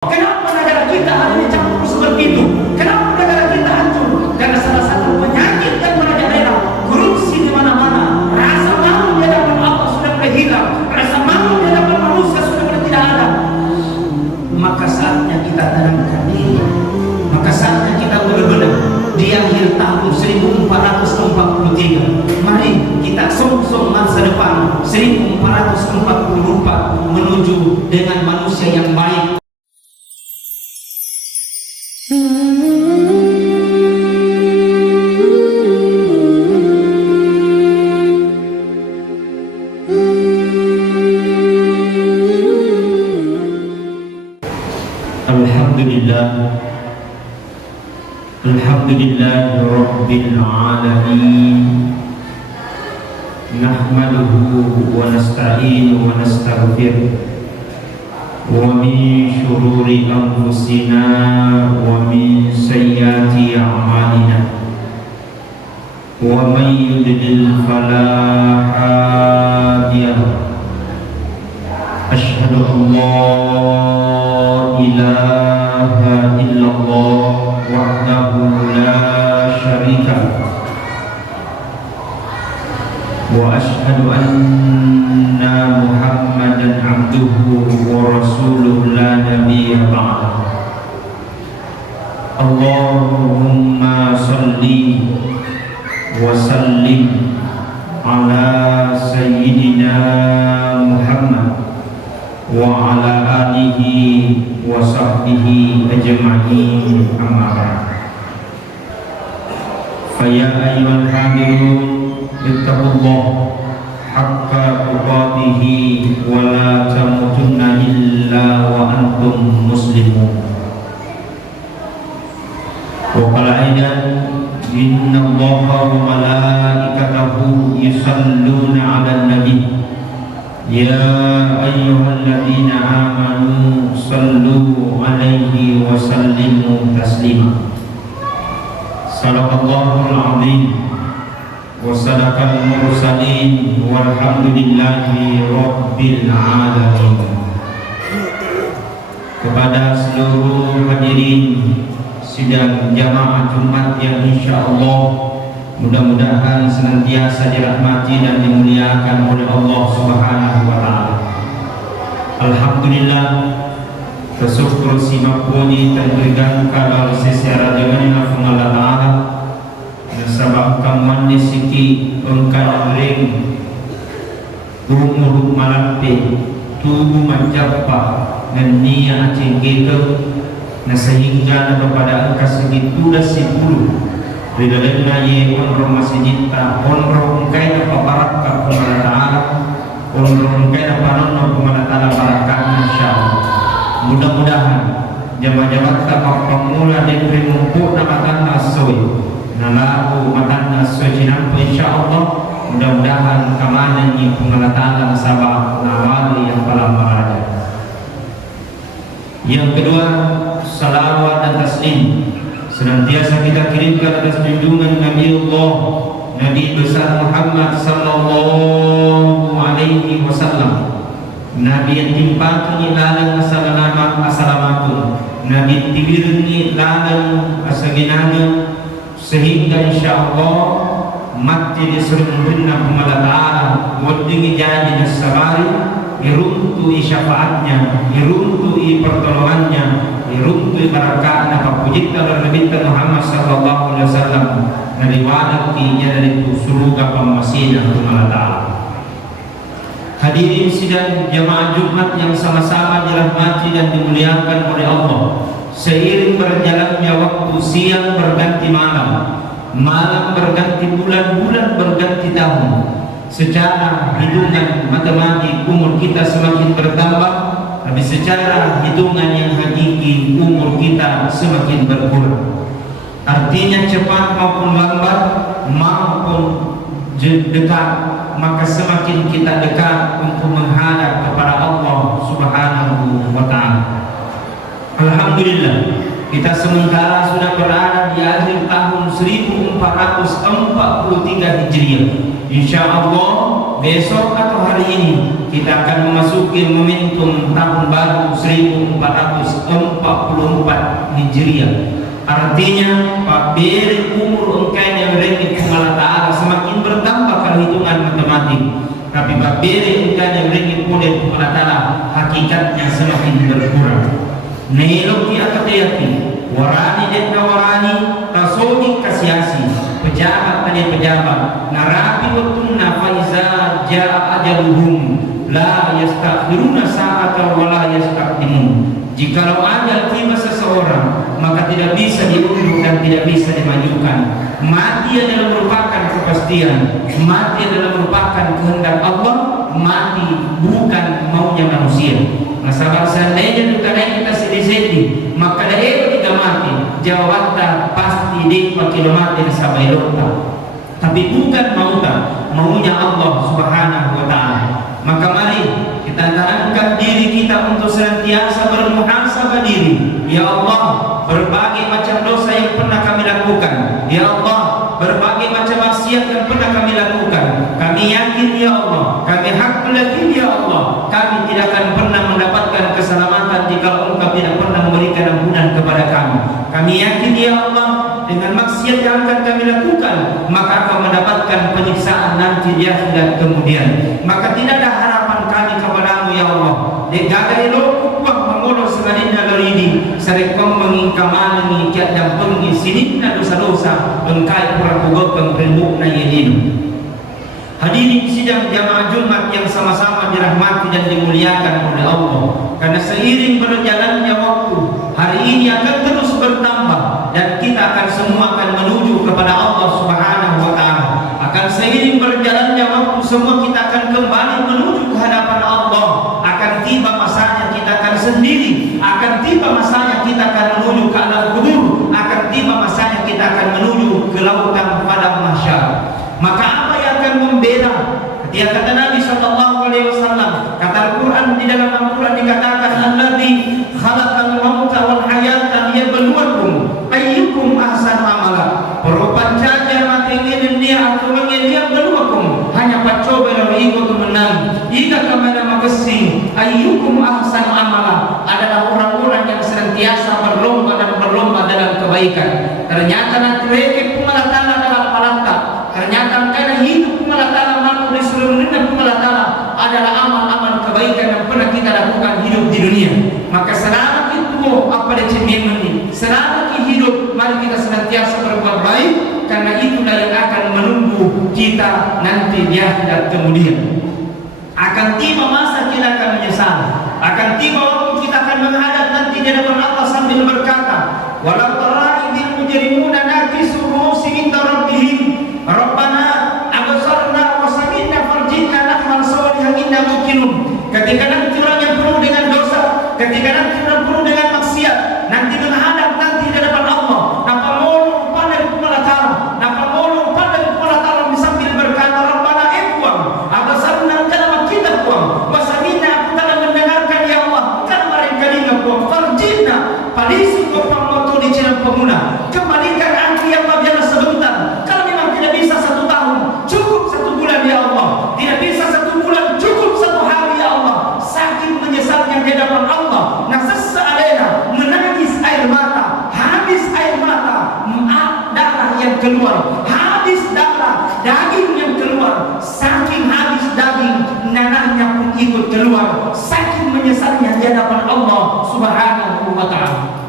Kenapa negara kita hari ini campur seperti itu? Kenapa negara kita hancur? Karena salah satu penyakit yang merajalela, korupsi di mana-mana. Rasa malu di hadapan Allah sudah mulai hilang. Rasa malu di hadapan manusia sudah mulai tidak ada. Maka saatnya kita tanamkan ini. Maka saatnya kita benar-benar di akhir tahun 1443. Mari kita song-song masa depan 1444 menuju dengan manusia yang baik. Alhamdulillah Rabbil Alamin. Nahmaduhu wa nasta'inu wa nastaghfiruh wa min shururi anfusina wa min sayyiati a'malina wa man yudlil fala hadiya lahu. Asyhadu an la ilaha illallah wahdahu la syarika lahu wa asyhadu anna Muhammadan abduhu wa rasuluhu la nabiyya ba'dahu. Allahumma salli wa sallim ala sayyidina Muhammad wa ala alihi wa sahbihi ajma'in, amma ba'd. Fa ya ayyuhal hadirun ittaqullah haqqa tuqatih wa la tamutunna illa wa antum muslimun. Wa qala aidan innallaha wa malaikatahu yusalluna 'alan nabi ya ayyuhalladzina amanu sallu 'alaihi wa sallimu taslima. Sadaqallahul 'azim wa sadaqal mursalin walhamdulillahi rabbil alamin. Kepada seluruh hadirin sidang jamaah Jumat yang insyaallah mudah-mudahan senantiasa dirahmati dan dimuliakan oleh Allah Subhanahu wa taala. Alhamdulillah, bersyukur si mampuni terganggu kalau secara dengan Allah taala sebab kamu nisiki engkau ring umur malampe tubuh menjapa dan niat cengkeke na sehingga kepada angka segitu dah 10 di dalamnya ye onro masjidta onro engkai na pabarakah kumala ta'ala onro engkai na panono kumala ta'ala barakah insyaallah. Mudah-mudahan jamaah-jamaah tak pamula dan primumpuk na matanda soy na lagu matanda soy jinampu insyaallah. Mudah-mudahan kamana ni kumala ta'ala sabah na wali yang paling baraja. Yang kedua, salawat dan taslim senantiasa kita kirimkan atas junjungan Nabi Allah Nabi besar Muhammad sallallahu alaihi wasallam, Nabi yang timpakni lalang assalamatun, Nabi tibirni lalang asaginana, sehingga insyaallah mati diseruntunna kumala ta'ala wadingi jadi nasabari iruntu syafaatnya, iruntu pertolongannya, iruntu barakatnya. Papujita dan Nabi Muhammad sallallahu alaihi wasallam dari wadatinya dari surga pemasinah kumala ta'ala. Hadirin sidang jamaah Jumat yang sama-sama dirahmati dan dimuliakan oleh Allah. Seiring berjalannya waktu, siang berganti malam, malam berganti bulan, bulan berganti tahun. Secara hitungan matematik umur kita semakin bertambah, tapi secara hitungan yang hakiki umur kita semakin berkurang. Artinya cepat maupun lambat maupun dekat, maka semakin kita dekat untuk menghadap kepada Allah Subhanahu wa ta'ala. Alhamdulillah, kita sementara sudah berada di akhir tahun 1443 Hijriah. Insya Allah besok atau hari ini kita akan memasuki momentum tahun baru 1444 Hijriah. Artinya paberi umur engkau yang berengit Allah Ta'ala semakin bertambah kalau hitungan matematik. Tapi paberi engkau yang berengit oleh Allah Ta'ala hakikatnya semakin berkurang. Neloki akatayati warani dan warani rasogi kasiasi pejabat tadi pejabat narabi watunna faiza jaa ajaluhum la yastakhiruna sa'atan wa la yastaqdimun. Jikalau ajal tiba seseorang maka tidak bisa diundur dan tidak bisa dimajukan. Mati adalah merupakan kepastian, mati adalah merupakan kehendak Allah, mati bukan maunya manusia. Nah sahabat seandainya bukan kita sedih-sedih maka daerah tidak mati jawabnya pasti di kilometer sampai lota. Tapi bukan maunya Allah Subhanahu wa Ta'ala. Maka mari kita tanamkan diri kita untuk senantiasa bermuhasabah diri. Ya Allah, berbagai macam dosa yang pernah kami lakukan. Ya Allah, berbagai macam maksiat yang pernah kami lakukan. Kami yakin ya Allah, kami hakul yakin ya Allah, kami tidak akan pernah mendapatkan keselamatan jika Engkau tidak pernah memberikan ampunan kepada kami. Kami yakin ya Allah, dengan maksiat yang akan kami lakukan maka akan mendapatkan penyiksaan nanti di akhirat kemudian. Maka tidak ada harapan kami kepadamu ya Allah. Degagai lokuk mengulur sengadina loridi sarekong mengingkaman mengikat dan pengisinina dosa-dosa engkai pura-pura pembuk na yedin. Hadirin sidang jamaah Jumat yang sama-sama dirahmati dan dimuliakan oleh Allah. Karena seiring berjalannya waktu, hari ini akan terus bertambah dan kita akan semua akan menuju kepada Allah Subhanahu wa Ta'ala. Akan seiring berjalannya waktu, semua kita akan kembali menuju ke hadapan Allah. Akan tiba masanya kita akan sendiri, akan tiba masanya kita akan menuju ke alam kubur, akan tiba masanya kita akan menuju ke lautan padang mahsyar. Maka apa yang akan membela? Dia kata Nabi sallallahu alaihi wasallam, kata Al-Qur'an di dalam Al-Qur'an dikatakan alladzi khalaqal mauta wal hayata liyabluwakum ayyukum ahsanu amala. Perupancanya mati ingin dia atau ingin dia beluakum hanya pacoba dan ikut menang. Jika kemana magesing ayyukum ahsanu amala adalah orang-orang yang senantiasa berlomba dan berlomba dalam kebaikan. Ternyata nanti mereka pengalatan adalah palata. Ternyata karena hidup pengalatan makhluk di seluruh dunia pengalatan adalah amal-amal kebaikan yang pernah kita lakukan hidup di dunia. Maka selama itu apa yang cemeng ini, selama hidup mari kita senantiasa berbuat baik karena itulah yang akan menunggu kita nanti di akhirat kemudian. Akan tiba masa kita akan menyesal, akan tiba waktu kita akan menghadap nanti di hadapan Allah sambil berkata, walau tara idil mujrimuna nakisu ru'usihim inda rabbihim Rabbana absarna wa sami'na farjina na'mal shalihan inna muqinun. Ketika nanti orang yang penuh dengan dosa, ketika nanti orang penuh dengan maksiat, nanti menghadap nanti di hadapan Allah, napa mulu pada kumalatara, napa mulu pada kumalatara sambil berkata Rabbana ikwam absarna kana kita kuam wa sami'na aku telah mendengarkan ya Allah kan mereka ingat kuam farjina palisi ko pamoto di jalan pemuna kembalikan aku yang biasa sebentar. Kalau memang tidak bisa 1 tahun, cukup 1 bulan ya Allah. Tidak bisa 1 bulan, cukup 1 hari ya Allah. Saking menyesalnya di hadapan Allah. Nah seseorang menangis air mata, habis air mata, darah yang keluar, habis darah, daging yang keluar. Saking habis daging, nanahnya pun ikut keluar. Saking menyesalnya di hadapan Allah Subhanahu wa Ta'ala.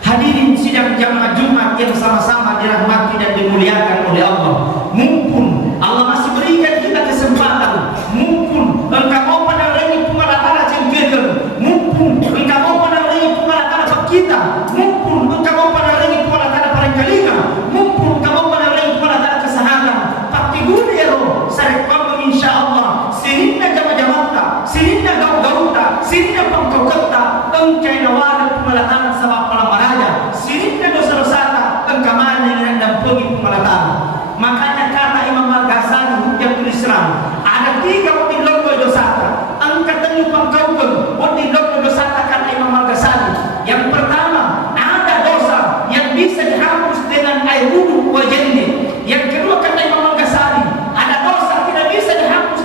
Hadirin sidang jamaah Jumat yang sama-sama dirahmati dan dimuliakan oleh Allah. Mumpun Allah masih berikan kita kesempatan, mumpun engkau mau pada lagi pengalatara cengkegel, mumpun engkau mau pada lagi pengalatara kita, mumpun engkau mau pada lagi pengalatara parengkalinga, mumpun engkau mau pada lagi pengalatara kesehatan. Pakai gunero sarekam insyaallah sirinna jama-jamata, sirinna gau-gauta, sirinna pangkau-kota, engkau nawara pengalatara sabab palamaraya, sirinna dosa-dosata, engkau mana yang dampingi pengalatara. Makanya kata Imam Al-Ghazali Hujjatul Islam, ada 3 wadi logo dosata. Angkat temu pangkaukeun wadi logo dosata kata Imam Al-Ghazali. Yang pertama, ada dosa yang bisa dihapus dengan air wudu wa jannah. Yang kedua kata Imam Al-Ghazali, ada dosa tidak bisa dihapus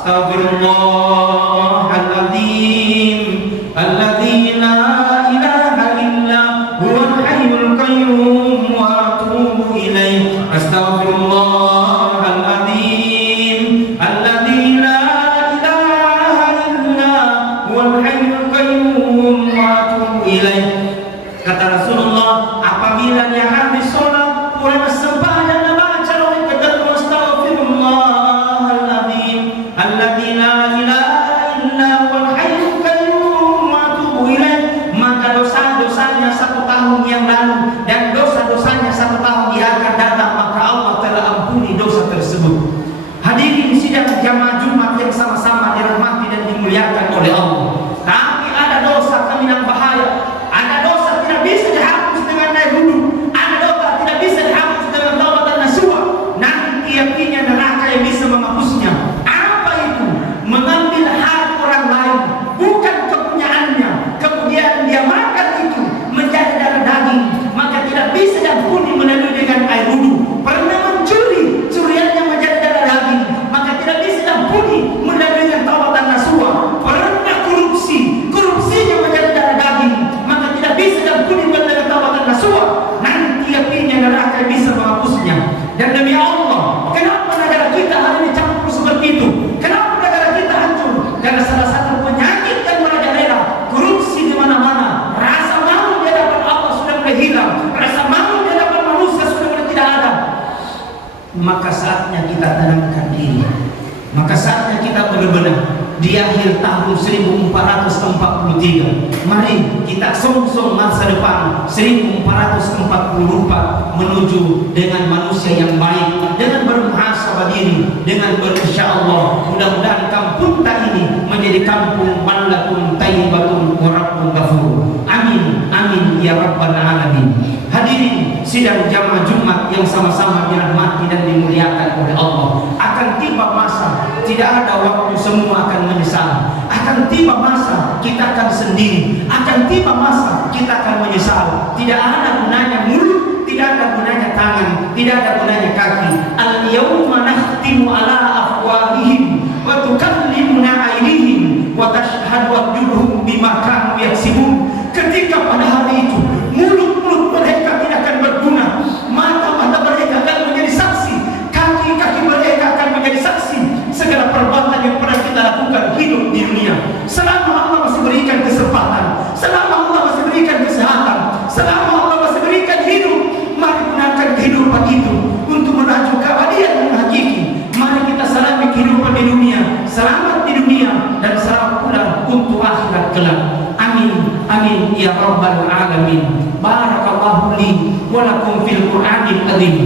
Astaghfirullahaladzim alladzi la ilaha illa huwal hayyul qayyum wa atubu ilaih. Astaghfirullahaladzim alladzi la ilaha illa huwal hayyul qayyum wa atubu ilaih. Kata Rasulullah, apabila dia habis sholat, pulang sembahyang dan baca doa kedua, astaghfirullahaladzim alladzi la ilaha illa huwal hayyul qayyum wa atubu ilaih, maka dosa-dosanya 1 tahun yang lalu dan dosa-dosanya 1 tahun yang akan datang, maka Allah telah ampuni dosa tersebut. Hadirin sidang jamaah Jumat yang sama-sama dirahmati dan dimuliakan oleh Allah. Tapi ada dosa yang bahaya. Ada dosa tidak bisa dihapus dengan naik gunung. Ada dosa tidak bisa dihapus dengan taubat dan nasuha. Nanti yakinnya neraka yang bisa menghapusnya. Apa itu? Mengambil hak orang lain, bukan kepunyaannya. Kemudian dia makan itu menjadi darah daging, maka tidak bisa diampuni melalui dengan air wudhu. Pernah mencuri, curiannya menjadi darah daging, maka tidak bisa diampuni melalui dengan taubat dan nasuha. Pernah korupsi, korupsinya menjadi darah daging, maka tidak bisa diampuni melalui dengan taubat dan nasuha. Nanti yakinnya neraka bisa menghapusnya. Dan demi Allah, kenapa negara kita hari ini campur seperti itu? Kenapa negara kita hancur? Karena salah satu penyakit yang merajalela, korupsi di mana-mana. Rasa malu di hadapan Allah sudah mulai hilang. Rasa malu di hadapan manusia sudah mulai tidak ada. Maka saatnya kita tenangkan diri. Maka saatnya kita benar-benar di akhir tahun 1443, mari kita song-song masa depan 1444 menuju dengan manusia yang baik, dengan bermuhasabah diri, dengan berinsyaallah mudah-mudahan kampung kita ini menjadi kampung malakun tayyibatun wa rabbun ghafur. Amin amin ya rabbal alamin. Hadirin sidang jamaah Jumat yang sama-sama dirahmati dan dimuliakan oleh Allah, akan tiba masa tidak ada waktu semua akan menyesal. Akan tiba masa kita akan sendiri. Akan tiba masa kita akan menyesal. Tidak ada gunanya mulut, tidak ada gunanya tangan, tidak ada gunanya kaki. Al-yawma nakhtimu ala afwahihim wa tukallimuna aydihim wa tashhadu arjuluhum bima kanu yaksibun. Ketika pada hari itu mulut-mulut mereka tidak akan berguna, mata-mata mereka akan menjadi saksi, kaki-kaki mereka akan menjadi saksi segala perbuatan yang pernah kita lakukan hidup di dunia. Selama Allah masih berikan kesempatan, selama Allah masih berikan kesehatan, selama Allah masih berikan hidup, mari gunakan kehidupan itu untuk menuju keabadian yang hakiki. Mari kita salami kehidupan di dunia, selamat di dunia dan selamat pula untuk akhirat kelak. Amin amin ya rabbal alamin. Barakallahu li wa lakum fil Qur'anil azim.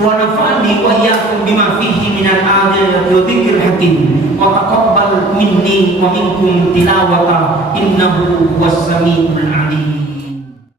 ونفعني وإياكم بما فيه من الآيات والذكر الحكيم وتقبل مني ومنكم تلاوة إنه هو السميع العليم.